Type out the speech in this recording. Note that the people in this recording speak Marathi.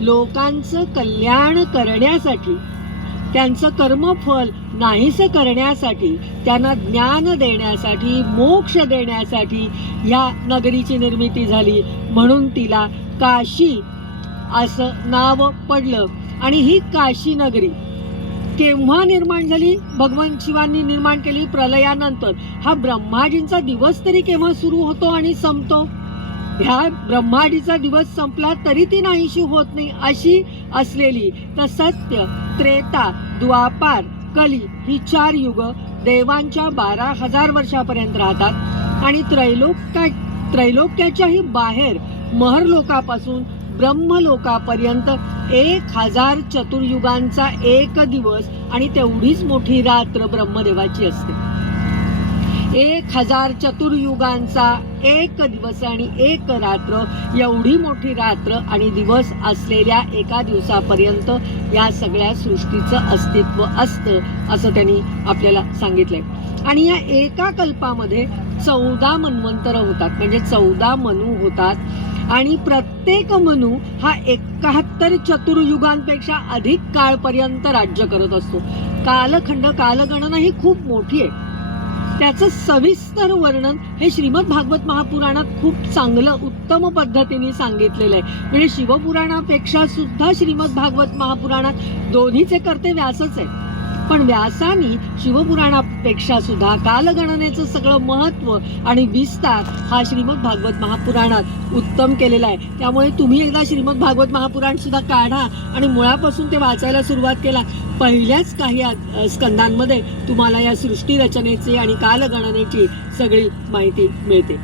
लोकांचं कल्याण करण्यासाठी त्यांचं कर्मफल नाहीसं करण्यासाठी त्यांना ज्ञान देण्यासाठी मोक्ष देण्यासाठी ह्या नगरीची निर्मिती झाली. म्हणून तिला काशी असं नाव पडलं. आणि ही काशी नगरी केव्हा निर्माण झाली? भगवान शिवांनी निर्माण केली प्रलयानंतर. हा ब्रह्माजींचा दिवस तरी केव्हा सुरू होतो आणि संपतो? ह्या ब्रह्माडीचा दिवस संपला तरी ती नाहीशी होत नाही अशी असलेली तर सत्य त्रेता द्वापार कली ही चार युग देवांच्या बारा हजार वर्षापर्यंत राहतात. आणि त्रैलोक्या त्रैलोक्याच्याही बाहेर महरलोकापासून ब्रह्मलोकापर्यंत एक हजार चतुर्युगांचा एक दिवस आणि तेवढीच मोठी रात्र ब्रह्मदेवाची असते. एक हजार चतुर्युगांचा एक दिवस आणि एक रात्र एवढी मोठी रात्र आणि दिवस असलेल्या एका दिवसापर्यंत या सगळ्या सृष्टीचं अस्तित्व असतं असं त्यांनी आपल्याला सांगितलंय. आणि या एका कल्पामध्ये चौदा मन्वंतर होतात म्हणजे चौदा मनू होतात. आणि प्रत्येक मनू हा एकाहत्तर चतुर्युगांपेक्षा अधिक काळपर्यंत राज्य करत असतो. कालखंड कालगणना ही खूप मोठी आहे. त्याचं सविस्तर वर्णन हे श्रीमद भागवत महापुराणात खूप चांगलं उत्तम पद्धतीने सांगितलेलं आहे. म्हणजे शिवपुराणापेक्षा सुद्धा श्रीमद भागवत महापुराणात दोन्हीचे कर्ते व्यासच आहे पण व्यासानी शिवपुराणापेक्षा सुद्धा कालगणनेचं सगळं महत्त्व आणि विस्तार हा श्रीमद भागवत महापुराणात उत्तम केलेला आहे. त्यामुळे तुम्ही एकदा श्रीमद भागवत महापुराण सुद्धा काढा आणि मुळापासून ते वाचायला सुरुवात केला. पहिल्याच काही स्कंदांमध्ये तुम्हाला या सृष्टी रचनेची आणि कालगणनेची सगळी माहिती मिळते.